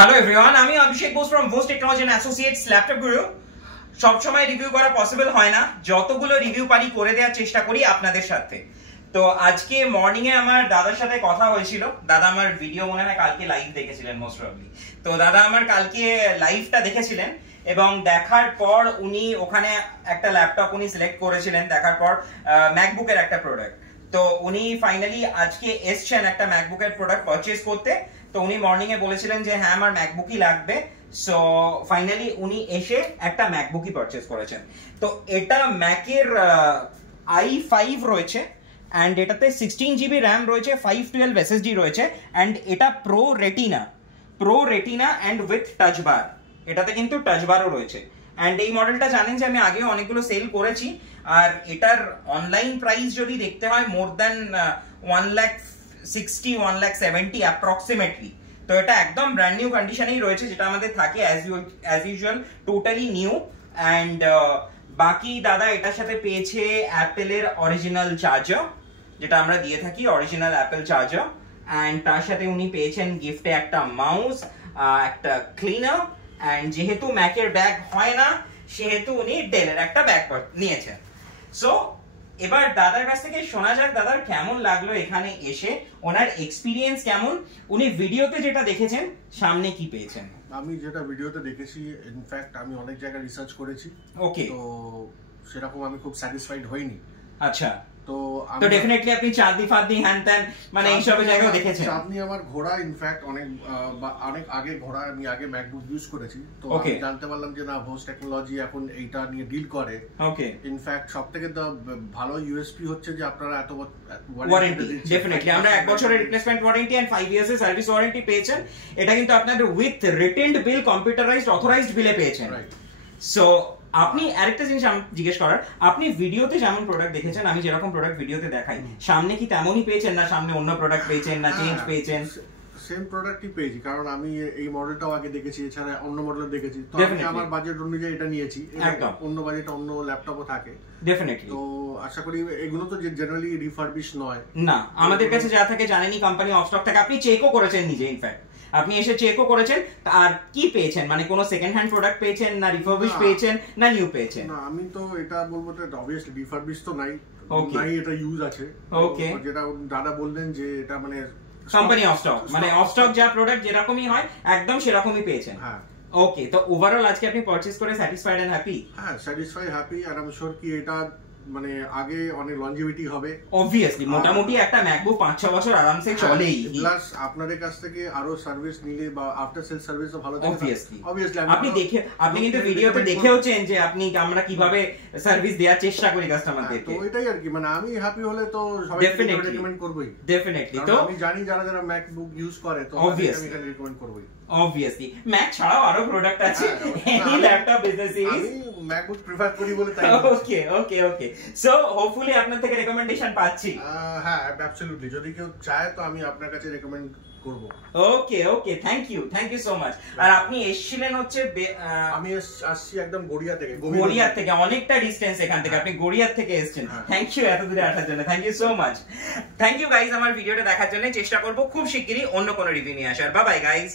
Hello everyone, আমি Abhishek Bose from Bose Technology and Associates Laptop Guru. সব সময় রিভিউ করা পসিবল হয় না, যতগুলো রিভিউ পারি করে দেওয়ার চেষ্টা করি আপনাদের সাথে। তো আজকে মর্নিং এ আমার দাদার সাথে কথা হয়েছিল। দাদা আমার ভিডিও মনে হয় কালকে লাইভ দেখেছিলেন মোস্ট প্রবাবলি। তো দাদা আমার কালকে লাইভটা দেখেছিলেন এবং দেখার পর উনি ওখানে একটা ল্যাপটপ উনি সিলেক্ট করেছিলেন। দেখার পর ম্যাকবুকের একটা প্রোডাক্ট, তো উনি ফাইনালি আজকে এসছেন একটা ম্যাকবুকের প্রোডাক্ট পারচেজ করতে। তো উনি মর্নিং এ বলেছিলেন যে হ্যাঁ আমার ম্যাকবুকই লাগবে। সো ফাইনালি উনি এসে একটা ম্যাকবুকই পারচেজ করেছেন। তো এটা ম্যাকের i5 রয়েছে এন্ড এটাতে 16GB র্যাম রয়েছে, 512 SSD রয়েছে এন্ড এটা pro retina and with touch bar. এটাতে কিন্তু টাচ বারও রয়েছে এন্ড এই মডেলটা জানেন যে আমি আগে অনেকগুলো সেল করেছি। আর এটার অনলাইন প্রাইস যদি দেখতে হয় মোর দ্যান 1,60,000 1,70,000 অ্যাপ্রক্সিমেটলি। তো এটা একদম ব্র্যান্ড নিউ কন্ডিশনেই রয়েছে, যেটা আমাদের থাকে as usual totally new. And বাকি দাদা এটার সাথে পেয়েছে অ্যাপেলের অরিজিনাল চার্জার, যেটা আমরা দিয়ে থাকি অরিজিনাল অ্যাপেল চার্জার। অ্যান্ড তার সাথে উনি পেয়েছেন গিফটে একটা মাউস, একটা ক্লিনার। অ্যান্ড যেহেতু ম্যাকের ব্যাগ হয় না সেহেতু উনি ডেলের একটা ব্যাগ নিয়েছেন। সো এবার দাদার কাছ থেকে শোনা যাক দাদার কেমন লাগলো এখানে এসে, ওনার এক্সপিরিয়েন্স কেমন, উনি ভিডিওতে যেটা দেখেছেন সামনে কি পেয়েছেন। আমি যেটা ভিডিওতে দেখেছি, ইনফ্যাক্ট আমি অনেক জায়গায় রিসার্চ করেছি। ওকে। তো সেরকম আমি খুব স্যাটিসফাইড হইনি। আচ্ছা। তো ডেফিনেটলি আপনি চাঁদনি ফাঁদনি হ্যান ত্যান মানে এইসব জায়গায় দেখেছেন। চাঁদনি আমার ঘোড়া, ইনফ্যাক্ট অনেক আগে ঘোড়া, আমি আগে ম্যাকবুক ইউজ করেছি। তো আমি জানতে পারলাম যে না, বোস টেকনোলজি এখন এইটা নিয়ে ডিল করে। ওকে। ইনফ্যাক্ট সবথেকে ভালো ইউএসপি হচ্ছে যে আপনারা এত ওয়ারেন্টি। ডেফিনেটলি আমরা 1 বছরের রিপ্লেসমেন্ট ওয়ারেন্টি এন্ড 5 ইয়ার্স এর সার্ভিস ওয়ারেন্টি পেয়েছেন। এটা কিন্তু আপনাদের with retained bill, computerised authorised বিলে পেয়েছেন। সো আপনি আরেকটা জিনিস আমি জিজ্ঞেস করার, আপনি ভিডিওতে যেমন প্রোডাক্ট দেখেছেন, আমি যেরকম প্রোডাক্ট ভিডিওতে দেখাই, সামনে কি তেমনই পেয়েছেন না সামনে অন্য প্রোডাক্ট পেয়েছেন না চেঞ্জ পেয়েছেন? সেম প্রোডাক্টই পেয়েছি, কারণ আমি এই মডেলটাও আগে দেখেছি, এছাড়া অন্য মডেল দেখেছি। তো আমি আমার বাজেট অনুযায়ী এটা নিয়েছি। অন্য বাজেট অন্য ল্যাপটপও থাকে ডেফিনেটলি। তো আশা করি এগুলো তো জেনারেলি রিফারবিশ নয় না, আমাদের কাছে যা থাকে জানেনই কোম্পানি অফ স্টক থাকে। আপনি চেকও করেছেন নিজে, ইনফ্যাক্ট আপনি এসে চেকও করেছেন। আর কি পেয়েছেন, মানে কোনো সেকেন্ড হ্যান্ড প্রোডাক্ট পেয়েছেন না রিফারবিশ পেয়েছেন না নিউ পেয়েছেন? না, আমি তো এটা বলবো যে অবভিয়াসলি রিফারবিশ তো নাই, এটা ইউজ আছে। ওকে। যেটা দাদা বললেন যে এটা মানে কোম্পানি অফ স্টক, মানে অফ স্টক যা প্রোডাক্ট যেরকমই হয় একদম সেরকমই পেয়েছেন। হ্যাঁ। ওকে। তো ওভারঅল আজকে আপনি পারচেজ করে স্যাটিসফাইড এন্ড হ্যাপি? হ্যাঁ, স্যাটিসফাইড, হ্যাপি। আর আমি শিওর কি এটা মানে আগে অনেক লঞ্জিভিটি হবে। অবভিয়াসলি মোটামুটি একটা ম্যাকবুক 5-6 বছর আরামসে চলেই। প্লাস আপনাদের কাছ থেকে আরো সার্ভিস নিলে বা আফটার সেল সার্ভিসও ভালো থাকে। অবভিয়াসলি আপনি কিন্তু ভিডিওতে দেখেওছেন যে আপনি আমরা কিভাবে সার্ভিস দেওয়ার চেষ্টা করি কাস্টমারদেরকে। তো এটাই আর কি, মানে আমি হ্যাপি হলে তো সবাইকে রেকমেন্ড করবই। ডেফিনেটলি। তো আমি জানি যারা যারা ম্যাকবুক ইউজ করে, তো আমি এখানে রেকমেন্ড করবই। অবভিয়াসলি ম্যাক ছাড়াও আরো প্রোডাক্ট আছে এনি ল্যাপটপ বিজনেস সিরিজ। আমি ম্যাকবুক প্রেফার করি বলে তাই। ওকে। সো হোপফুলি আপনার থেকে রেকমেন্ডেশন পাচ্ছি। হ্যাঁ, অ্যাবসলিউটলি। যদি কেউ চায় তো আমি আপনার কাছে রেকমেন্ড করব। ওকে, থ্যাংক ইউ সো মাচ। আর আপনি এসেছিলেন হচ্ছে, আমি আসছি একদম গড়িয়া থেকে, অনেকটা ডিসটেন্স এখান থেকে, আপনি গড়িয়া থেকে এসেছেন। থ্যাংক ইউ এত দূরে আসার জন্য, thank you so much. Thank you guys আমার ভিডিওটা দেখার জন্য। চেষ্টা করব খুব শিগগিরই অন্য কোনো রিভিউ নিয়ে আসার। Bye bye guys.